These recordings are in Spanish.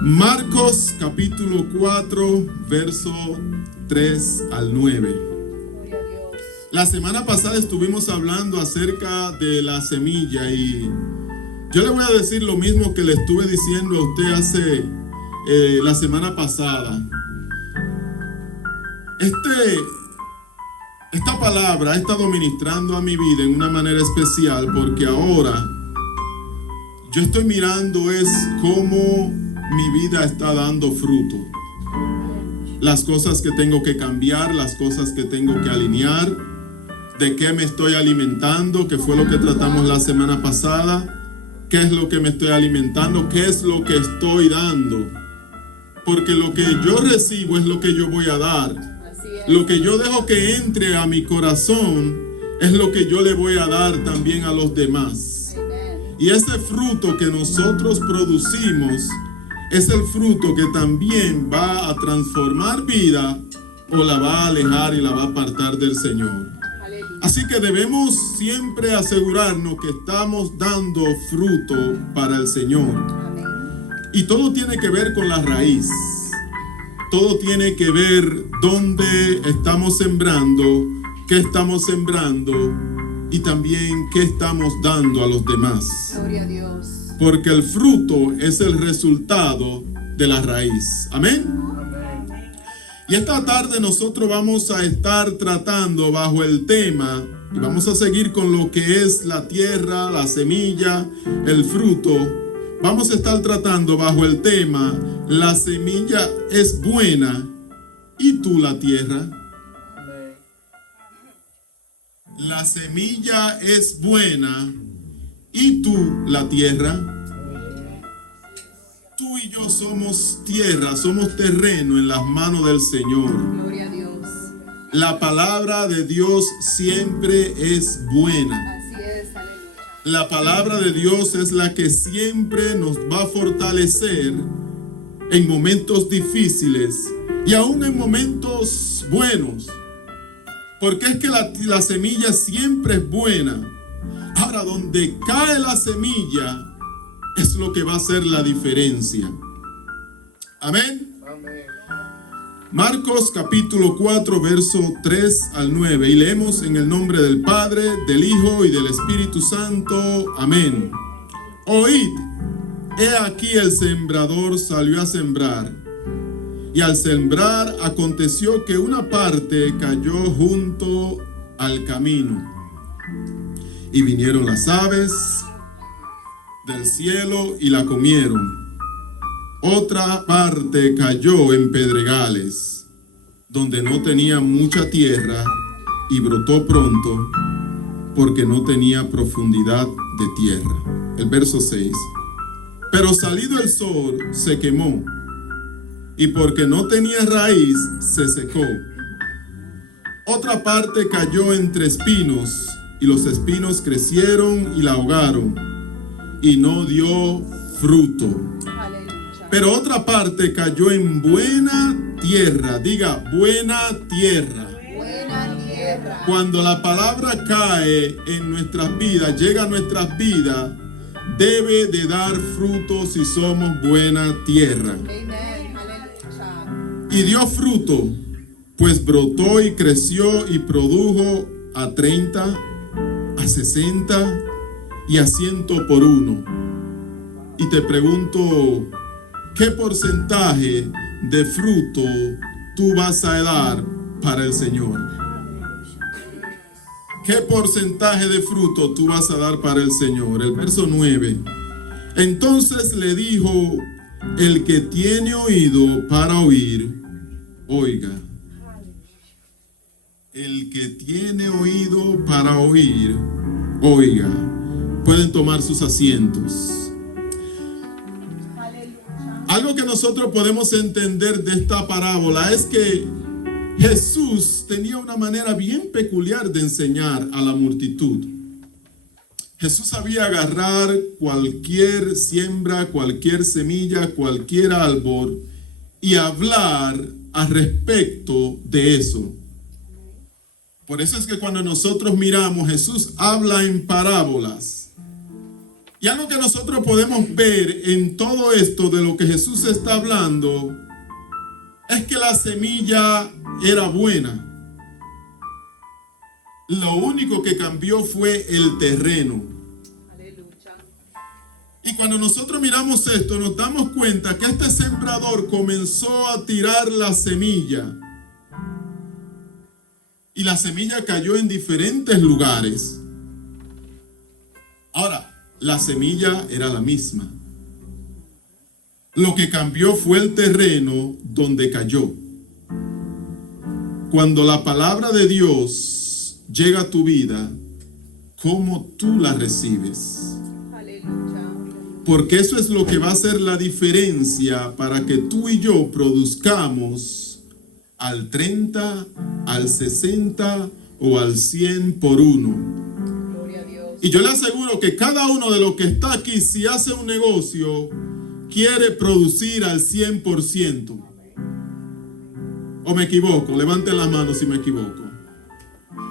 Marcos capítulo 4, verso 3 al 9. La semana pasada estuvimos hablando acerca de la semilla y yo le voy a decir lo mismo que le estuve diciendo a usted hace la semana pasada. Esta palabra ha estado ministrando a mi vida en una manera especial porque ahora yo estoy mirando es cómo mi vida está dando fruto. Las cosas que tengo que cambiar, las cosas que tengo que alinear, de qué me estoy alimentando, que fue lo que tratamos la semana pasada, qué es lo que me estoy alimentando, qué es lo que estoy dando. Porque lo que yo recibo es lo que yo voy a dar. Lo que yo dejo que entre a mi corazón es lo que yo le voy a dar también a los demás. Y ese fruto que nosotros producimos es el fruto que también va a transformar vida o la va a alejar y la va a apartar del Señor. Así que debemos siempre asegurarnos que estamos dando fruto para el Señor. Y todo tiene que ver con la raíz. Todo tiene que ver dónde estamos sembrando, qué estamos sembrando y también qué estamos dando a los demás. Gloria a Dios. Porque el fruto es el resultado de la raíz. Amén. Y esta tarde nosotros vamos a estar tratando bajo el tema y vamos a seguir con lo que es la tierra, la semilla, el fruto. Vamos a estar tratando bajo el tema, la semilla es buena y tú la tierra. La semilla es buena y tú la tierra. Tú y yo somos tierra, somos terreno en las manos del Señor. Gloria a Dios. La palabra de Dios siempre es buena. La palabra de Dios es la que siempre nos va a fortalecer en momentos difíciles y aún en momentos buenos. Porque es que la semilla siempre es buena. Ahora, donde cae la semilla es lo que va a hacer la diferencia. Amén. Amén. Marcos capítulo 4, verso 3 al 9. Y leemos en el nombre del Padre, del Hijo y del Espíritu Santo. Amén. Oíd, he aquí el sembrador salió a sembrar. Y al sembrar aconteció que una parte cayó junto al camino. Y vinieron las aves del cielo y la comieron. Otra parte cayó en pedregales, donde no tenía mucha tierra, y brotó pronto, porque no tenía profundidad de tierra. El verso 6. Pero salido el sol, se quemó, y porque no tenía raíz, se secó. Otra parte cayó entre espinos, y los espinos crecieron y la ahogaron, y no dio fruto. Pero otra parte cayó en buena tierra. Diga, buena tierra. Buena tierra. Cuando la palabra cae en nuestras vidas, llega a nuestras vidas, debe de dar fruto si somos buena tierra. Y dio fruto, pues brotó y creció y produjo a 30, a 60 y a 100 por uno. Y te pregunto, ¿qué porcentaje de fruto tú vas a dar para el Señor? ¿Qué porcentaje de fruto tú vas a dar para el Señor? El verso 9. Entonces le dijo, el que tiene oído para oír, oiga. El que tiene oído para oír, oiga. Pueden tomar sus asientos. Algo que nosotros podemos entender de esta parábola es que Jesús tenía una manera bien peculiar de enseñar a la multitud. Jesús sabía agarrar cualquier siembra, cualquier semilla, cualquier árbol y hablar al respecto de eso. Por eso es que cuando nosotros miramos, Jesús habla en parábolas. Y algo que nosotros podemos ver en todo esto de lo que Jesús está hablando es que la semilla era buena. Lo único que cambió fue el terreno. Aleluya. Y cuando nosotros miramos esto, nos damos cuenta que este sembrador comenzó a tirar la semilla. Y la semilla cayó en diferentes lugares. Ahora, la semilla era la misma. Lo que cambió fue el terreno donde cayó. Cuando la palabra de Dios llega a tu vida, ¿cómo tú la recibes? Aleluya. Porque eso es lo que va a hacer la diferencia para que tú y yo produzcamos al 30, al 60 o al 100 por uno. Y yo le aseguro que cada uno de los que está aquí, si hace un negocio, quiere producir al 100%. ¿O me equivoco? Levanten la mano si me equivoco.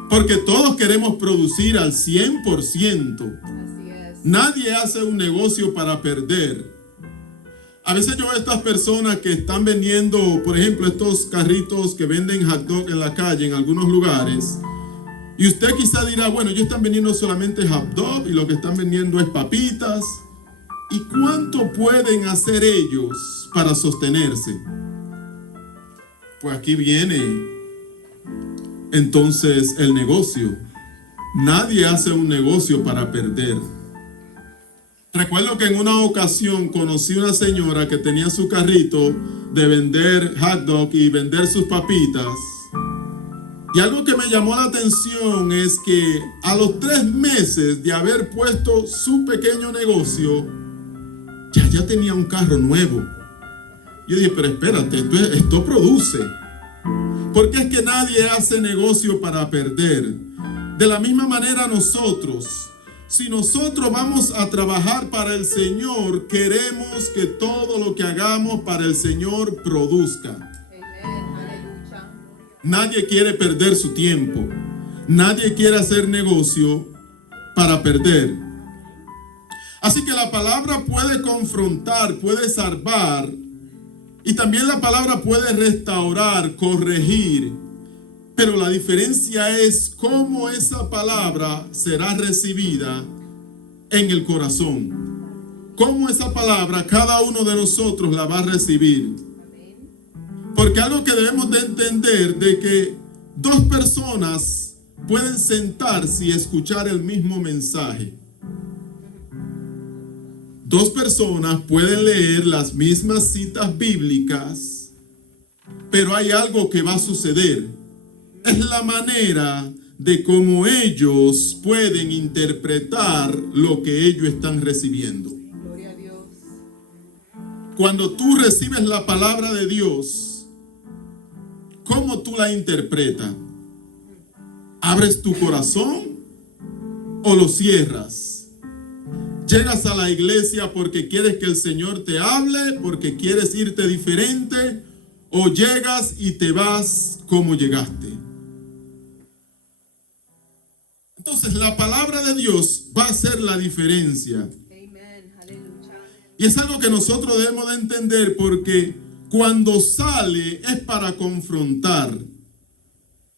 Porque todos queremos producir al 100%. Así es. Nadie hace un negocio para perder. A veces yo veo a estas personas que están vendiendo, por ejemplo, estos carritos que venden hot dog en la calle en algunos lugares. Y usted quizá dirá, bueno, ellos están vendiendo solamente hot dog y lo que están vendiendo es papitas. ¿Y cuánto pueden hacer ellos para sostenerse? Pues aquí viene entonces el negocio. Nadie hace un negocio para perder. Recuerdo que en una ocasión conocí una señora que tenía su carrito de vender hot dog y vender sus papitas. Y algo que me llamó la atención es que a los 3 meses de haber puesto su pequeño negocio, ya tenía un carro nuevo. Yo dije, pero espérate, esto produce. Porque es que nadie hace negocio para perder. De la misma manera nosotros, si nosotros vamos a trabajar para el Señor, queremos que todo lo que hagamos para el Señor produzca. Nadie quiere perder su tiempo. Nadie quiere hacer negocio para perder. Así que la palabra puede confrontar, puede salvar. Y también la palabra puede restaurar, corregir. Pero la diferencia es cómo esa palabra será recibida en el corazón. Cómo esa palabra cada uno de nosotros la va a recibir. Porque algo que debemos de entender de que 2 personas pueden sentarse y escuchar el mismo mensaje. 2 personas pueden leer las mismas citas bíblicas, pero hay algo que va a suceder. Es la manera de cómo ellos pueden interpretar lo que ellos están recibiendo. Gloria a Dios. Cuando tú recibes la palabra de Dios, ¿cómo tú la interpretas? ¿Abres tu corazón o lo cierras? ¿Llegas a la iglesia porque quieres que el Señor te hable, porque quieres irte diferente? ¿O llegas y te vas como llegaste? Entonces la palabra de Dios va a hacer la diferencia. Y es algo que nosotros debemos de entender, porque cuando sale es para confrontar,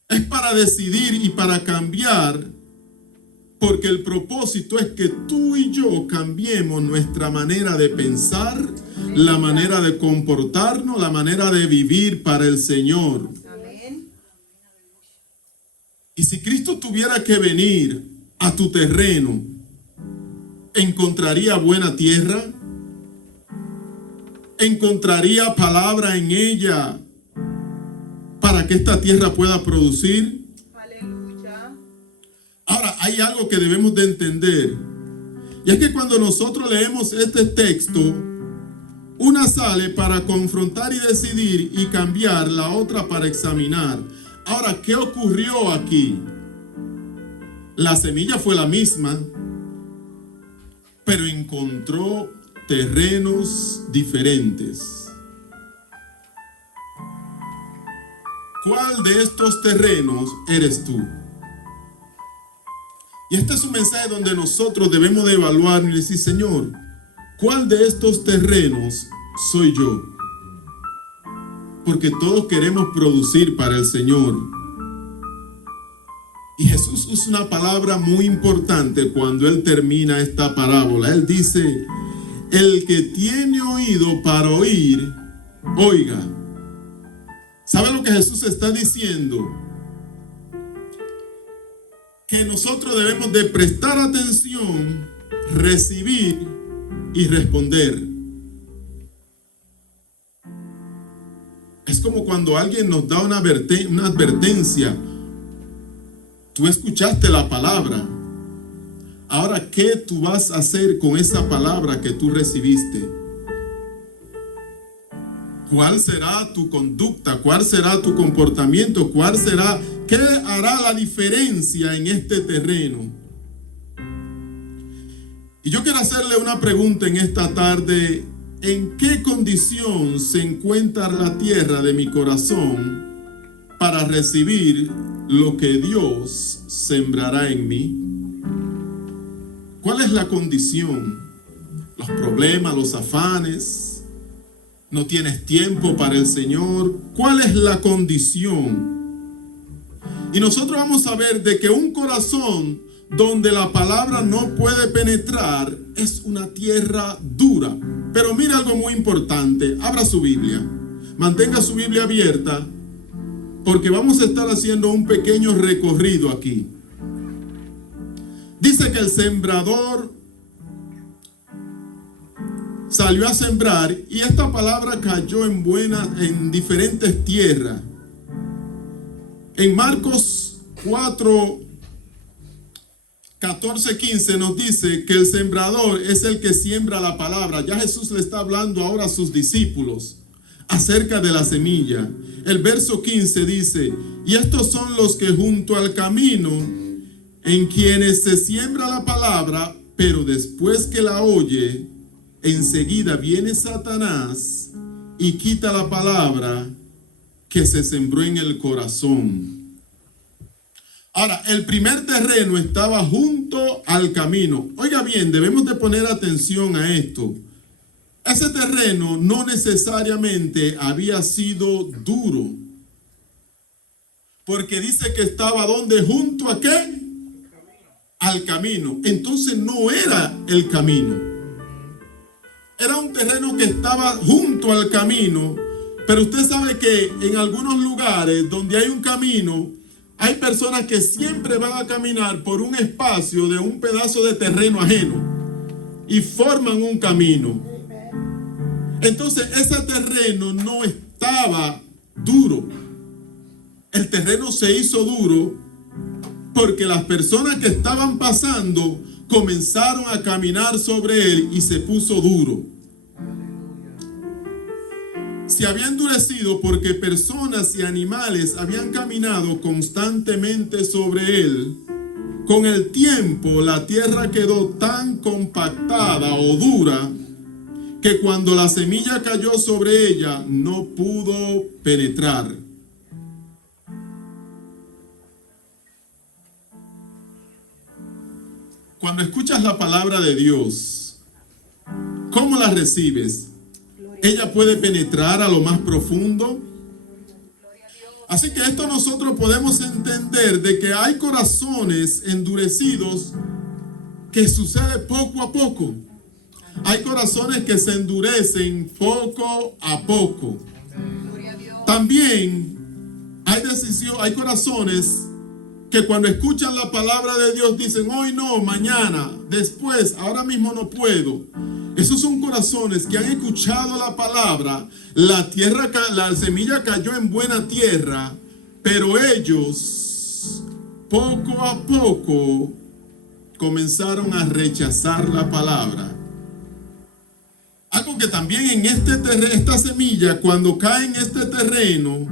es para decidir y para cambiar, porque el propósito es que tú y yo cambiemos nuestra manera de pensar, la manera de comportarnos, la manera de vivir para el Señor. Y si Cristo tuviera que venir a tu terreno, ¿encontraría buena tierra? ¿Encontraría palabra en ella para que esta tierra pueda producir? Aleluya. Ahora, hay algo que debemos de entender. Y es que cuando nosotros leemos este texto, una sale para confrontar y decidir y cambiar, la otra para examinar. Ahora, ¿qué ocurrió aquí? La semilla fue la misma, pero encontró terrenos diferentes. ¿Cuál de estos terrenos eres tú? Y este es un mensaje donde nosotros debemos de evaluar y decir, Señor, ¿cuál de estos terrenos soy yo? Porque todos queremos producir para el Señor. Y Jesús usa una palabra muy importante cuando Él termina esta parábola. Él dice, el que tiene oído para oír, oiga. ¿Sabe lo que Jesús está diciendo? Que nosotros debemos de prestar atención, recibir y responder. Es como cuando alguien nos da una advertencia. Tú escuchaste la palabra. Ahora, ¿qué tú vas a hacer con esa palabra que tú recibiste? ¿Cuál será tu conducta? ¿Cuál será tu comportamiento? ¿Qué hará la diferencia en este terreno? Y yo quiero hacerle una pregunta en esta tarde. ¿En qué condición se encuentra la tierra de mi corazón para recibir lo que Dios sembrará en mí? ¿Cuál es la condición? Los problemas, los afanes. ¿No tienes tiempo para el Señor? ¿Cuál es la condición? Y nosotros vamos a ver de que un corazón donde la palabra no puede penetrar es una tierra dura. Pero mira algo muy importante. Abra su Biblia. Mantenga su Biblia abierta, porque vamos a estar haciendo un pequeño recorrido aquí. Dice que el sembrador salió a sembrar y esta palabra cayó en diferentes tierras. En Marcos 4, 14, 15 nos dice que el sembrador es el que siembra la palabra. Ya Jesús le está hablando ahora a sus discípulos acerca de la semilla. El verso 15 dice, y estos son los que junto al camino, en quienes se siembra la palabra, pero después que la oye, enseguida viene Satanás y quita la palabra que se sembró en el corazón. Ahora, el primer terreno estaba junto al camino. Oiga bien, debemos de poner atención a esto. Ese terreno no necesariamente había sido duro. Porque dice que estaba ¿dónde? ¿Junto a qué? Al camino. Entonces no era el camino. Era un terreno que estaba junto al camino. Pero usted sabe que en algunos lugares donde hay un camino, hay personas que siempre van a caminar por un espacio de un pedazo de terreno ajeno y forman un camino. Entonces ese terreno no estaba duro. El terreno se hizo duro porque las personas que estaban pasando comenzaron a caminar sobre él y se puso duro. Se había endurecido porque personas y animales habían caminado constantemente sobre él. Con el tiempo la tierra quedó tan compactada o dura que cuando la semilla cayó sobre ella no pudo penetrar. Cuando escuchas la palabra de Dios, ¿cómo la recibes? Ella puede penetrar a lo más profundo. Así que esto nosotros podemos entender de que hay corazones endurecidos que sucede poco a poco. Hay corazones que se endurecen poco a poco. También hay corazones que cuando escuchan la palabra de Dios dicen, hoy no, mañana, después, ahora mismo no puedo. Esos son corazones que han escuchado la palabra, la semilla cayó en buena tierra, pero ellos poco a poco comenzaron a rechazar la palabra. Algo que también en esta semilla, cuando cae en este terreno,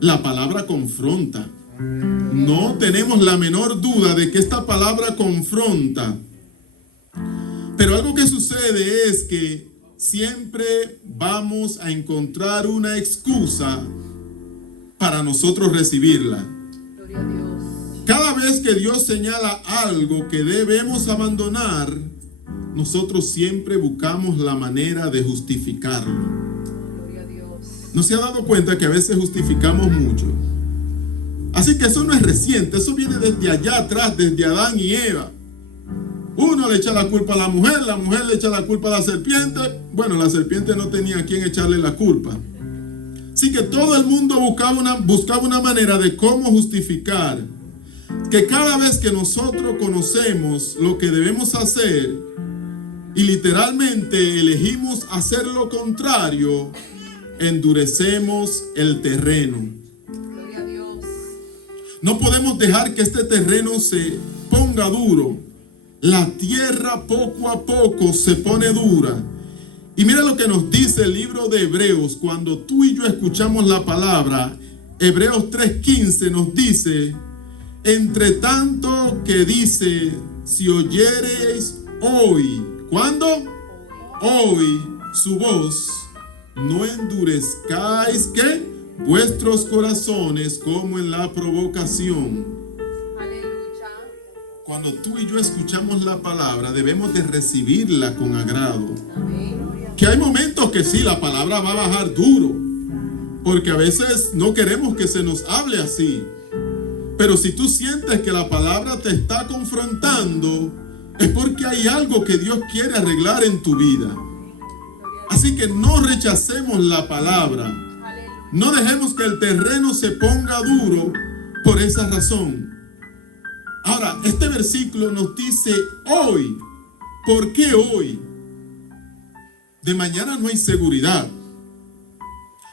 la palabra confronta. No tenemos la menor duda de que esta palabra confronta. Pero algo que sucede es que siempre vamos a encontrar una excusa para nosotros recibirla. Cada vez que Dios señala algo que debemos abandonar, nosotros siempre buscamos la manera de justificarlo. Gloria a Dios. ¿No se ha dado cuenta que a veces justificamos mucho? Así que eso no es reciente, eso viene desde allá atrás, desde Adán y Eva. Uno le echa la culpa a la mujer le echa la culpa a la serpiente. Bueno, la serpiente no tenía a quién echarle la culpa. Así que todo el mundo buscaba una manera de cómo justificar que cada vez que nosotros conocemos lo que debemos hacer y literalmente elegimos hacer lo contrario, endurecemos el terreno. Gloria a Dios. No podemos dejar que este terreno se ponga duro. La tierra poco a poco se pone dura. Y mira lo que nos dice el libro de Hebreos. Cuando tú y yo escuchamos la palabra, Hebreos 3:15 nos dice: entre tanto que dice, si oyereis hoy, ¿cuándo? Hoy su voz, no endurezcáis, ¿qué? Vuestros corazones como en la provocación. Aleluya. Cuando tú y yo escuchamos la palabra, debemos de recibirla con agrado. Amén. Que hay momentos que sí, la palabra va a bajar duro, porque a veces no queremos que se nos hable así. Pero si tú sientes que la palabra te está confrontando, es porque hay algo que Dios quiere arreglar en tu vida. Así que no rechacemos la palabra. No dejemos que el terreno se ponga duro por esa razón. Ahora, este versículo nos dice hoy. ¿Por qué hoy? De mañana no hay seguridad.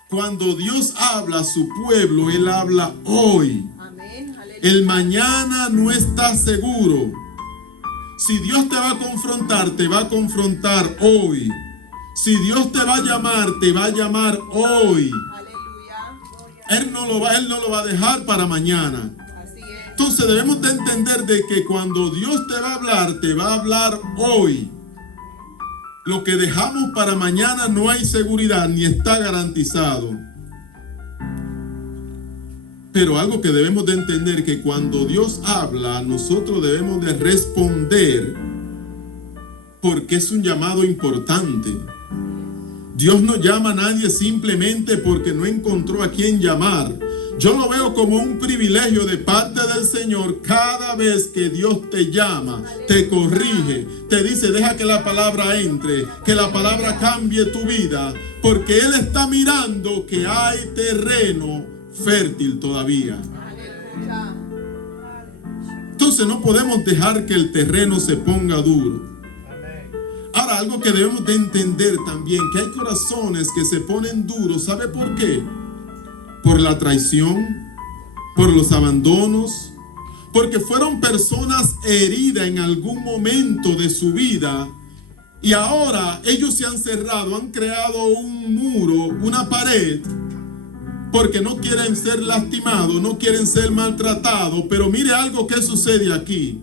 Cuando Dios habla a su pueblo, Él habla hoy. Amén. Aleluya. El mañana no está seguro. Si Dios te va a confrontar hoy. Si Dios te va a llamar, te va a llamar hoy. Aleluya. Él no lo va a dejar para mañana. Así es. Entonces debemos de entender de que cuando Dios te va a hablar hoy. Lo que dejamos para mañana no hay seguridad ni está garantizado. Pero algo que debemos de entender, que cuando Dios habla, nosotros debemos de responder, porque es un llamado importante. Dios no llama a nadie simplemente porque no encontró a quien llamar. Yo lo veo como un privilegio de parte del Señor cada vez que Dios te llama, te corrige, te dice deja que la palabra entre, que la palabra cambie tu vida, porque Él está mirando que hay terreno fértil todavía. Aleluya. Entonces no podemos dejar que el terreno se ponga duro. Ahora, algo que debemos de entender también, que hay corazones que se ponen duros. ¿Sabe por qué? Por la traición, por los abandonos, porque fueron personas heridas en algún momento de su vida y ahora ellos se han cerrado, han creado un muro, una pared, porque no quieren ser lastimados, no quieren ser maltratados. Pero mire algo que sucede aquí,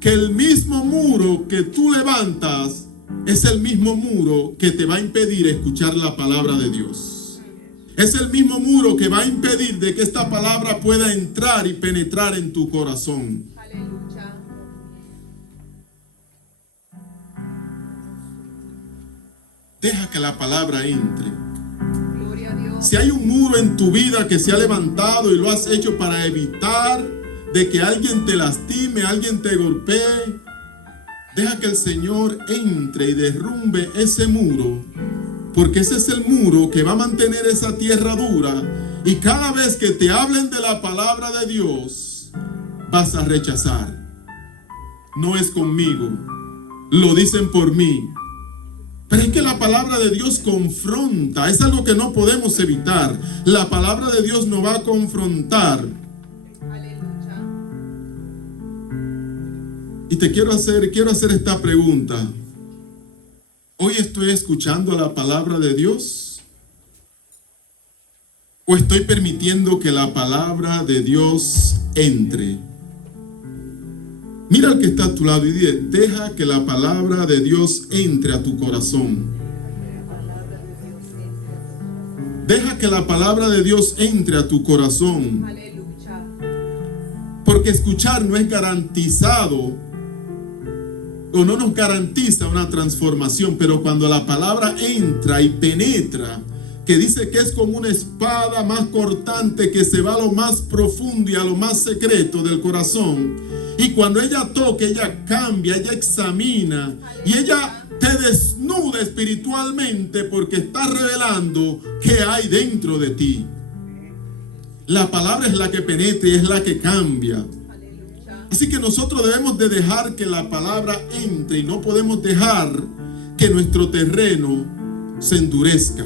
que el mismo muro que tú levantas es el mismo muro que te va a impedir escuchar la palabra de Dios. Es el mismo muro que va a impedir de que esta palabra pueda entrar y penetrar en tu corazón. Aleluya. Deja que la palabra entre. Gloria a Dios. Si hay un muro en tu vida que se ha levantado y lo has hecho para evitar de que alguien te lastime, alguien te golpee, deja que el Señor entre y derrumbe ese muro, porque ese es el muro que va a mantener esa tierra dura. Y cada vez que te hablen de la palabra de Dios, vas a rechazar. No es conmigo, lo dicen por mí. Pero es que la palabra de Dios confronta, es algo que no podemos evitar. La palabra de Dios nos va a confrontar. Aleluya. Y te quiero hacer esta pregunta. ¿Hoy estoy escuchando la palabra de Dios? ¿O estoy permitiendo que la palabra de Dios entre? Mira al que está a tu lado y dile, deja que la palabra de Dios entre a tu corazón. Deja que la palabra de Dios entre a tu corazón. Aleluya. Porque escuchar no es garantizado o no nos garantiza una transformación, pero cuando la palabra entra y penetra, que dice que es como una espada más cortante que se va a lo más profundo y a lo más secreto del corazón, y cuando ella toca, ella cambia, ella examina y ella te desnuda espiritualmente porque está revelando qué hay dentro de ti. La palabra es la que penetra y es la que cambia. Así que nosotros debemos de dejar que la palabra entre y no podemos dejar que nuestro terreno se endurezca.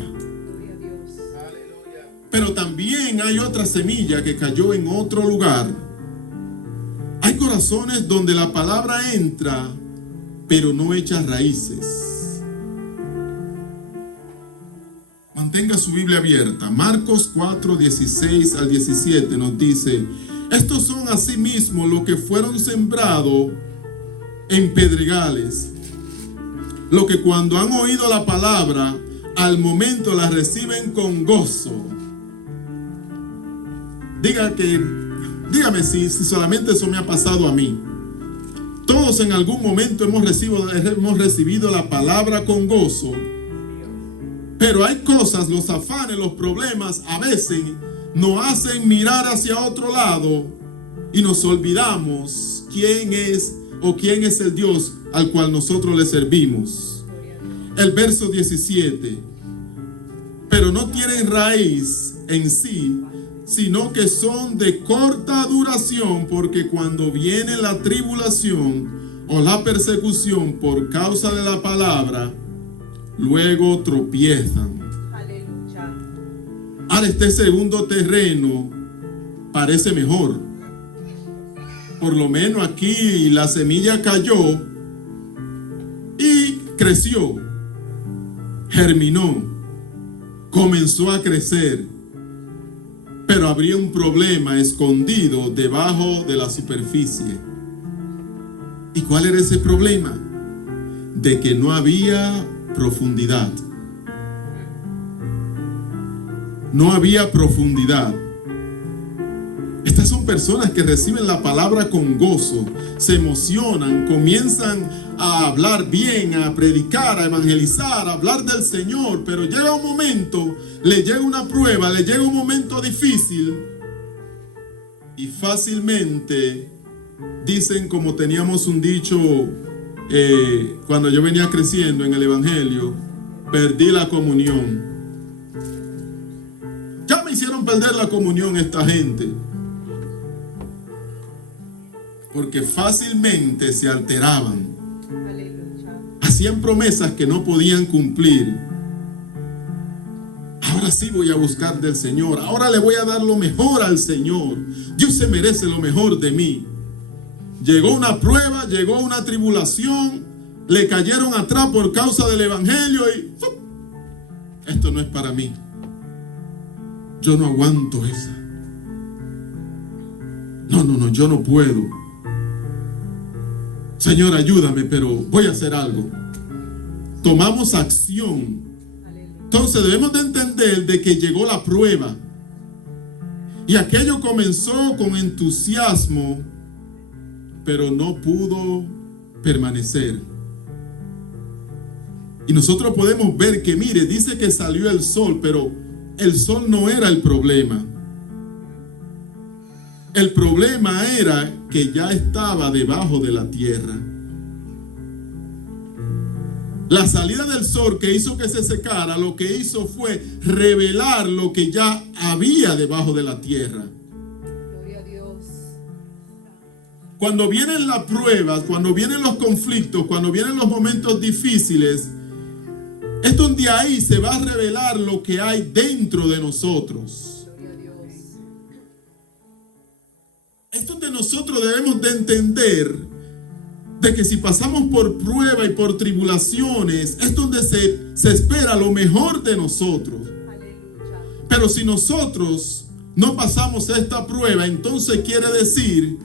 Pero también hay otra semilla que cayó en otro lugar. Hay corazones donde la palabra entra, pero no echa raíces. Mantenga su Biblia abierta. Marcos 4, 16 al 17 nos dice: estos son asimismo los que fueron sembrados en pedregales, lo que cuando han oído la palabra, al momento la reciben con gozo. Dígame si solamente eso me ha pasado a mí. Todos en algún momento hemos recibido la palabra con gozo, pero hay cosas, los afanes, los problemas a veces nos hacen mirar hacia otro lado y nos olvidamos quién es el Dios al cual nosotros le servimos. El verso 17: pero no tienen raíz en sí, sino que son de corta duración, porque cuando viene la tribulación o la persecución por causa de la palabra, luego tropiezan. Aleluya. Ahora este segundo terreno parece mejor. Por lo menos aquí la semilla cayó y creció, germinó, comenzó a crecer. Pero habría un problema escondido debajo de la superficie. ¿Y cuál era ese problema? De que no había profundidad. No había profundidad. Estas son personas que reciben la palabra con gozo, se emocionan, comienzan a hablar bien, a predicar, a evangelizar, a hablar del Señor, pero llega un momento, le llega una prueba, le llega un momento difícil y fácilmente dicen, como teníamos un dicho cuando yo venía creciendo en el evangelio: perdí la comunión. Ya me hicieron perder la comunión esta gente, porque fácilmente se alteraban. Hacían promesas que no podían cumplir. Ahora sí voy a buscar del Señor. Ahora le voy a dar lo mejor al Señor. Dios se merece lo mejor de mí. Llegó una prueba, llegó una tribulación, le cayeron atrás por causa del evangelio y esto no es para mí. Yo no aguanto esa. No, yo no puedo. Señor, ayúdame, pero voy a hacer algo. Tomamos acción. Entonces debemos de entender de que llegó la prueba. Y aquello comenzó con entusiasmo, pero no pudo permanecer. Y nosotros podemos ver que, mire, dice que salió el sol, pero el sol no era el problema. El problema era que ya estaba debajo de la tierra. La salida del sol que hizo que se secara, lo que hizo fue revelar lo que ya había debajo de la tierra. Gloria a Dios. Cuando vienen las pruebas, cuando vienen los conflictos, cuando vienen los momentos difíciles, es donde ahí se va a revelar lo que hay dentro de nosotros. Es donde nosotros debemos de entender de que si pasamos por prueba y por tribulaciones, es donde se espera lo mejor de nosotros. Aleluya. Pero si nosotros no pasamos esta prueba, entonces quiere decir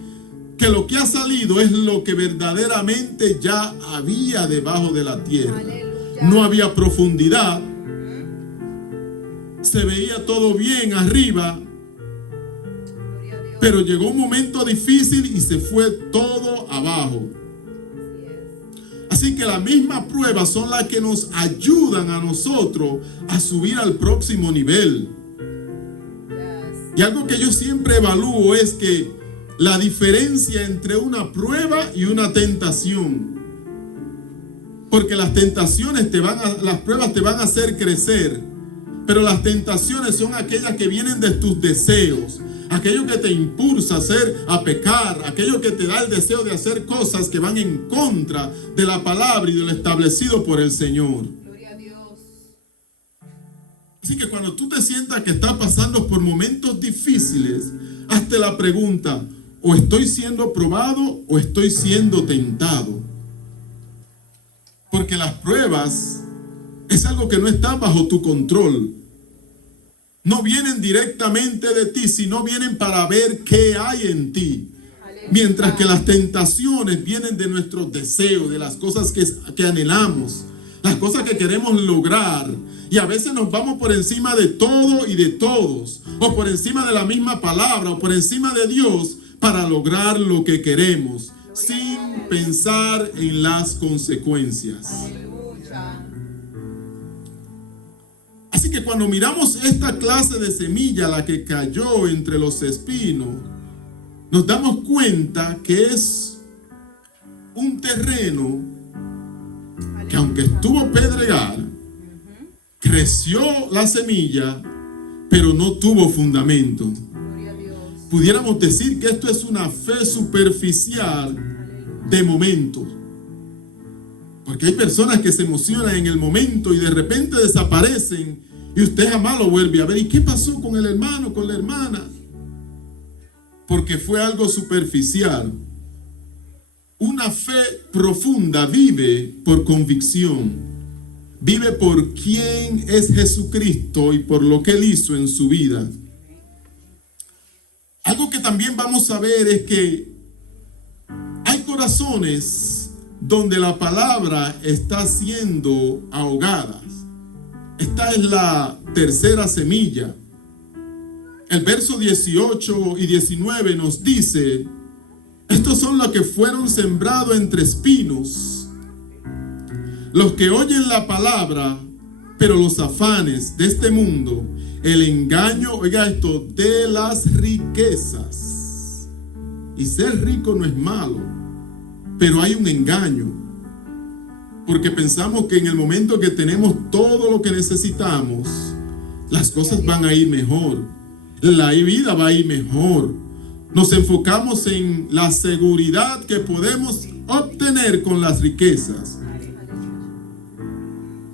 que lo que ha salido es lo que verdaderamente ya había debajo de la tierra. Aleluya. No había profundidad. Se veía todo bien arriba, Gloria a Dios. Pero llegó un momento difícil y se fue todo abajo. Así que la misma prueba son las que nos ayudan a nosotros a subir al próximo nivel. Y algo que yo siempre evalúo es que la diferencia entre una prueba y una tentación. Porque las tentaciones las pruebas te van a hacer crecer. Pero las tentaciones son aquellas que vienen de tus deseos. Aquello que te impulsa a pecar, aquello que te da el deseo de hacer cosas que van en contra de la palabra y de lo establecido por el Señor. Gloria a Dios. Así que cuando tú te sientas que estás pasando por momentos difíciles, hazte la pregunta: ¿o estoy siendo probado o estoy siendo tentado? Porque las pruebas es algo que no está bajo tu control. No vienen directamente de ti, sino vienen para ver qué hay en ti. Mientras que las tentaciones vienen de nuestros deseos, de las cosas que anhelamos, las cosas que queremos lograr. Y a veces nos vamos por encima de todo y de todos, o por encima de la misma palabra, o por encima de Dios, para lograr lo que queremos, sin pensar en las consecuencias. Así que cuando miramos esta clase de semilla, la que cayó entre los espinos, nos damos cuenta que es un terreno que, aunque estuvo pedregal, creció la semilla, pero no tuvo fundamento. Pudiéramos decir que esto es una fe superficial de momento. Porque hay personas que se emocionan en el momento y de repente desaparecen y usted jamás lo vuelve a ver. ¿Y qué pasó con el hermano, con la hermana? Porque fue algo superficial. Una fe profunda vive por convicción. Vive por quién es Jesucristo y por lo que Él hizo en su vida. Algo que también vamos a ver es que hay corazones donde la palabra está siendo ahogada. Esta es la tercera semilla. El verso 18 y 19 nos dice: estos son los que fueron sembrados entre espinos, los que oyen la palabra, pero los afanes de este mundo, el engaño, oiga esto, de las riquezas. Y ser rico no es malo, pero hay un engaño, porque pensamos que en el momento que tenemos todo lo que necesitamos, las cosas van a ir mejor, la vida va a ir mejor. Nos enfocamos en la seguridad que podemos obtener con las riquezas.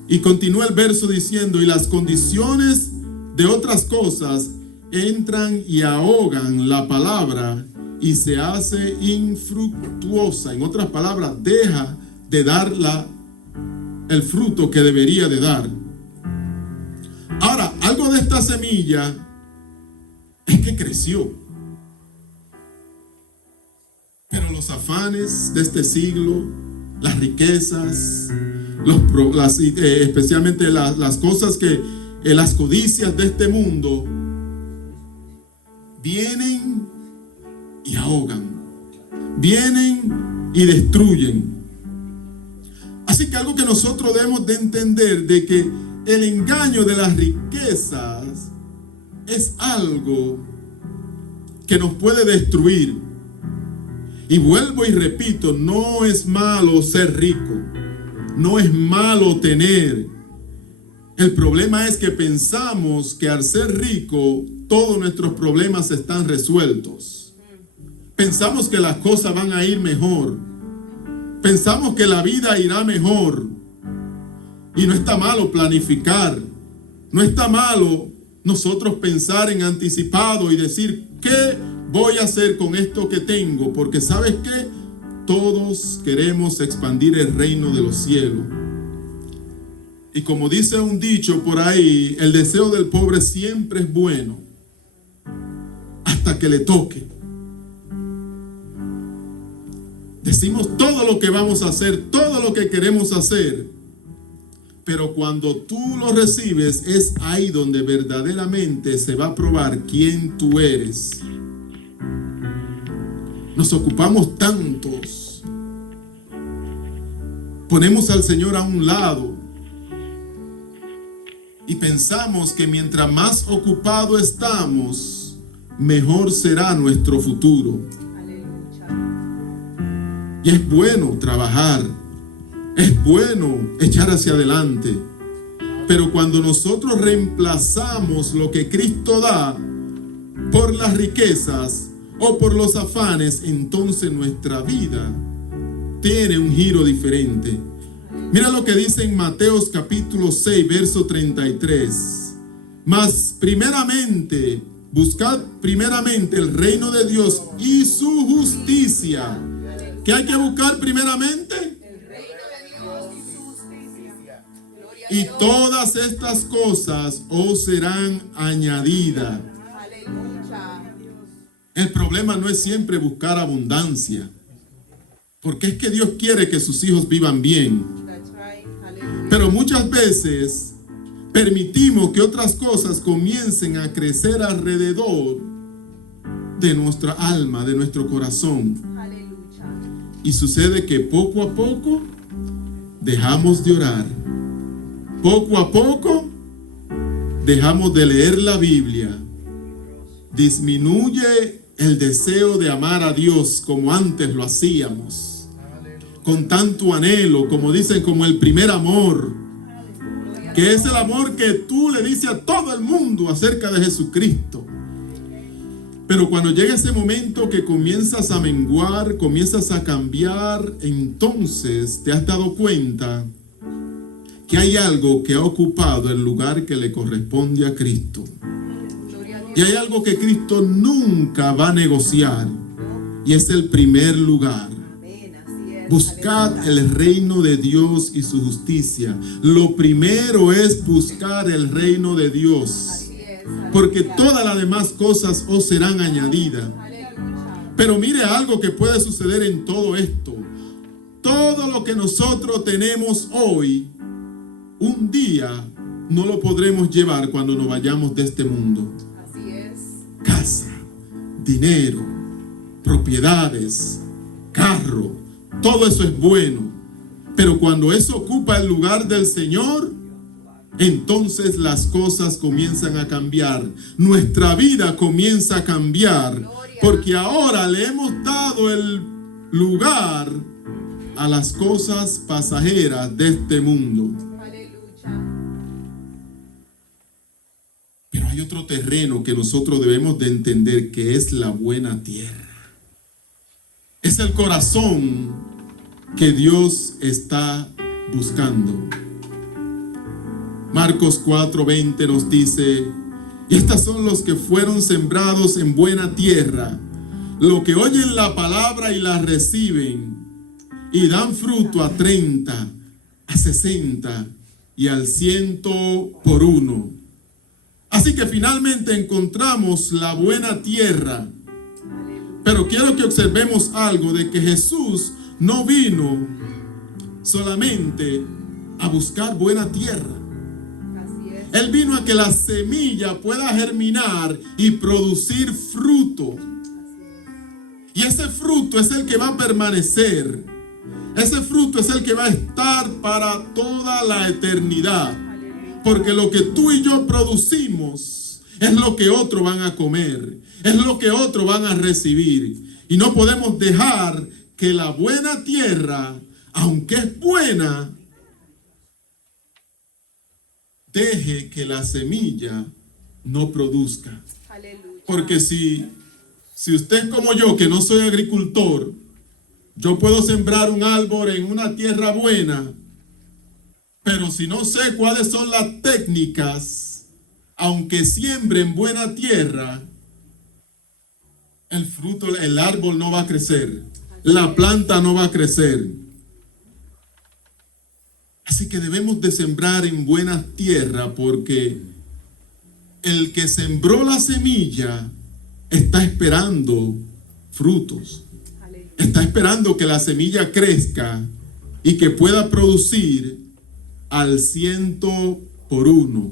Y continúa el verso diciendo: y las condiciones de otras cosas entran y ahogan la palabra y se hace infructuosa. En otras palabras, deja de dar el fruto que debería de dar. Ahora, algo de esta semilla es que creció. Pero los afanes de este siglo, las riquezas, especialmente las cosas que, las codicias de este mundo, vienen y ahogan, vienen y destruyen. Así que algo que nosotros debemos de entender, de que el engaño de las riquezas es algo que nos puede destruir. Y vuelvo y repito, no es malo ser rico, no es malo tener. El problema es que pensamos que al ser rico todos nuestros problemas están resueltos. Pensamos que las cosas van a ir mejor. Pensamos que la vida irá mejor. Y no está malo planificar. No está malo nosotros pensar en anticipado y decir: ¿qué voy a hacer con esto que tengo? Porque ¿sabes qué? Todos queremos expandir el reino de los cielos. Y como dice un dicho por ahí, el deseo del pobre siempre es bueno hasta que le toque. Decimos todo lo que vamos a hacer, todo lo que queremos hacer, pero cuando tú lo recibes es ahí donde verdaderamente se va a probar quién tú eres. Nos ocupamos tantos. Ponemos al Señor a un lado y pensamos que mientras más ocupado estamos, mejor será nuestro futuro. Y es bueno trabajar, es bueno echar hacia adelante, pero cuando nosotros reemplazamos lo que Cristo da por las riquezas o por los afanes, entonces nuestra vida tiene un giro diferente. Mira lo que dice en Mateos capítulo 6, verso 33. Mas primeramente, buscad primeramente el reino de Dios y su justicia. ¿Qué hay que buscar primeramente? El reino de Dios y su justicia. Gloria a Y Dios. todas estas cosas os serán añadidas. Aleluya. El problema no es siempre buscar abundancia, porque es que Dios quiere que sus hijos vivan bien. That's right. Aleluya. Pero muchas veces permitimos que otras cosas comiencen a crecer alrededor de nuestra alma, de nuestro corazón. Aleluya. Y sucede que poco a poco dejamos de orar. Poco a poco dejamos de leer la Biblia. Disminuye el deseo de amar a Dios como antes lo hacíamos. Con tanto anhelo, como dicen, como el primer amor. Que es el amor que tú le dices a todo el mundo acerca de Jesucristo. Pero cuando llega ese momento que comienzas a menguar, comienzas a cambiar, entonces te has dado cuenta que hay algo que ha ocupado el lugar que le corresponde a Cristo. Gloria a Dios. Y hay algo que Cristo nunca va a negociar, y es el primer lugar. Amén. Así es. Buscad Aleluya. el reino de Dios y su justicia. Lo primero es buscar el reino de Dios, Así es. porque Aleluya. todas las demás cosas os serán añadidas. Aleluya. Pero mire algo que puede suceder en todo esto. Todo lo que nosotros tenemos hoy, un día no lo podremos llevar cuando nos vayamos de este mundo. Así es. Casa, dinero, propiedades, carro, todo eso es bueno. Pero cuando eso ocupa el lugar del Señor, entonces las cosas comienzan a cambiar. Nuestra vida comienza a cambiar, porque ahora le hemos dado el lugar a las cosas pasajeras de este mundo. Aleluya. Pero hay otro terreno que nosotros debemos de entender, que es la buena tierra. Es el corazón que Dios está buscando. Marcos 4:20 nos dice: y estas son los que fueron sembrados en buena tierra, los que oyen la palabra y la reciben, y dan fruto a 30, a 60 y al 100 por uno. Así que finalmente encontramos la buena tierra. Pero quiero que observemos algo, de que Jesús no vino solamente a buscar buena tierra. Así es. Él vino a que la semilla pueda germinar y producir fruto. Y ese fruto es el que va a permanecer. Ese fruto es el que va a estar para toda la eternidad. Porque lo que tú y yo producimos es lo que otros van a comer, es lo que otros van a recibir. Y no podemos dejar que la buena tierra, aunque es buena, deje que la semilla no produzca. Aleluya. Porque si usted es como yo, que no soy agricultor, yo puedo sembrar un árbol en una tierra buena, pero si no sé cuáles son las técnicas, aunque siembre en buena tierra, el fruto, el árbol no va a crecer, la planta no va a crecer. Así que debemos de sembrar en buena tierra, porque el que sembró la semilla está esperando frutos. Aleluya. Está esperando que la semilla crezca y que pueda producir al 100 por uno.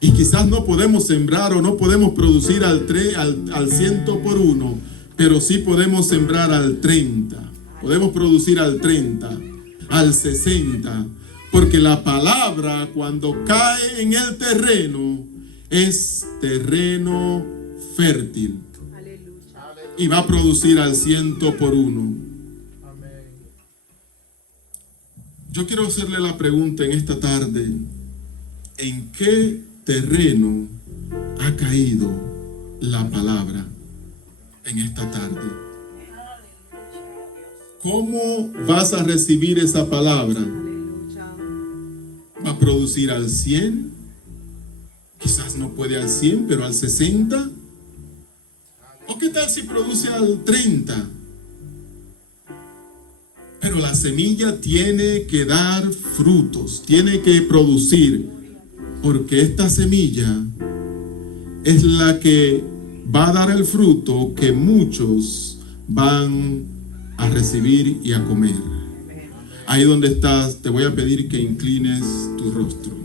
Y quizás no podemos sembrar o no podemos producir al 100 por uno Pero sí podemos sembrar al 30. Podemos producir al 30, al 60. Porque la palabra, cuando cae en el terreno, es terreno fértil. Y va a producir al 100 por 1. Yo quiero hacerle la pregunta en esta tarde: ¿en qué terreno ha caído la palabra en esta tarde? ¿Cómo vas a recibir esa palabra? ¿Va a producir al 100? Quizás no puede al 100, pero al 60. ¿O qué tal si produce al 30? Pero la semilla tiene que dar frutos, tiene que producir, porque esta semilla es la que va a dar el fruto que muchos van a recibir y a comer. Ahí donde estás, te voy a pedir que inclines tu rostro.